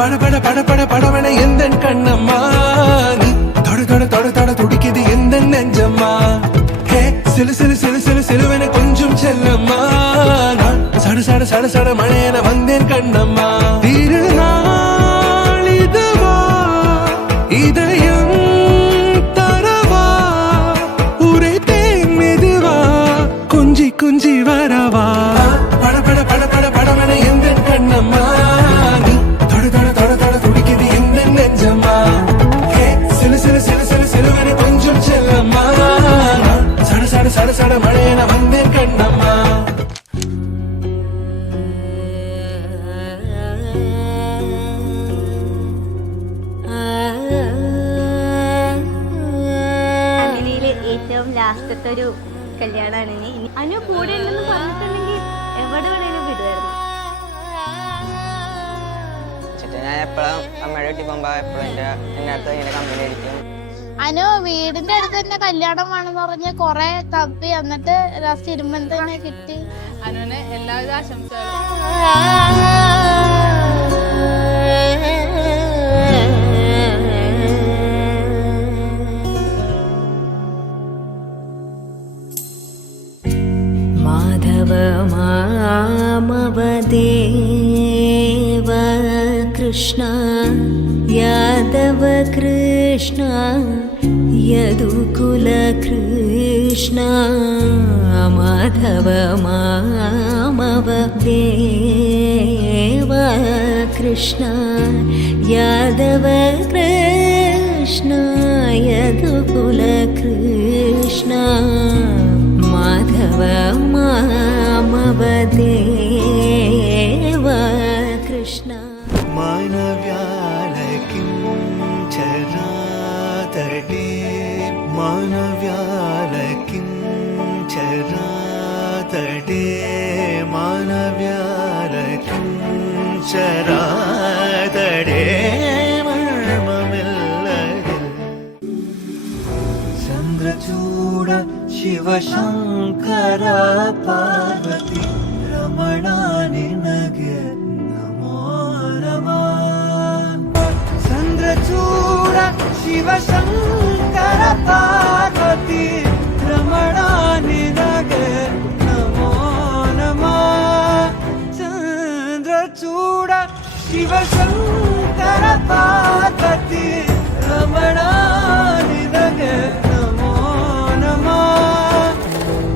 பட பட பட படவன எந்த கண்ணம்மா நீ தொட தொட தொட தொட துடிக்குது எந்த நெஞ்சம்மா ஹே சிலு சிலு சிலு சிலு சிலுவன கொஞ்சம் செல்லம்மா நான் சட சட சட சட மழையன வந்தேன் கண்ணம்மா திருநாள் இதுவா இதயம் தரவா உரைத்தேன் மெதுவா குஞ்சி குஞ்சி வரவா பட பட பட பட படவன எந்த கண்ணம்மா நீ தொட தொட தொட தொட துடிக்குது எந்த நெஞ்சம்மா ஹே சிலு சிலு சிலு சிலு சிலுவன கொஞ்சம் செல்லம்மா நான் சட சட சட சட மழையன வந்தேன் கண்ணம்மா ഏറ്റവും ലാസ്റ്റത്തെ ഒരു കല്യാണമാണ് അനു കൂടെ ഉണ്ടെന്ന് പറഞ്ഞിട്ടുണ്ടെങ്കിൽ എവിടെ വേണേലും വിടുമായിരുന്നു. ഞാൻ എപ്പോഴും അമ്മയുടെ വീട്ടിൽ പോകുമ്പോ എപ്പോഴും എന്റെ അടുത്ത് ഇങ്ങനെ കമ്പനി ആയിരിക്കും. അനു വീടിന്റെ അടുത്ത് തന്നെ കല്യാണം വേണമെന്ന് പറഞ്ഞ് കൊറേ തപ്പി എന്നിട്ട് തിരുവനന്തപുരം കിട്ടി. അനുവിന് എല്ലാവിധ ആശംസകളും. माधव मामवदेव कृष्ण यादव कृष्ण यदुकुल कृष्ण माधव मामवदेव कृष्ण यादव कृष्ण यदुकुल कृष्ण माधव मामवदेव कृष्ण मानव्यालकिं चरातटे मानव्यालकिं चरातटे मानव्यालकिं चरातटे चन्द्रचूड शिवशंकर पार्वती रमणा निनगे नमो नमः चन्द्रचूड शिवशंकर पार्वती रमणा निनगे नमो नमः चन्द्रचूड शिवशंकर पार्वती रमणा निनगे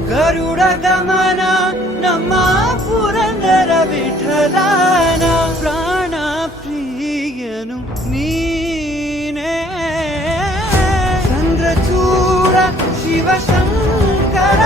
गरुड गमन नम्मा पुरंदर विठलान प्राण प्रियनु नीने चन्द्रचूड शिवशंकर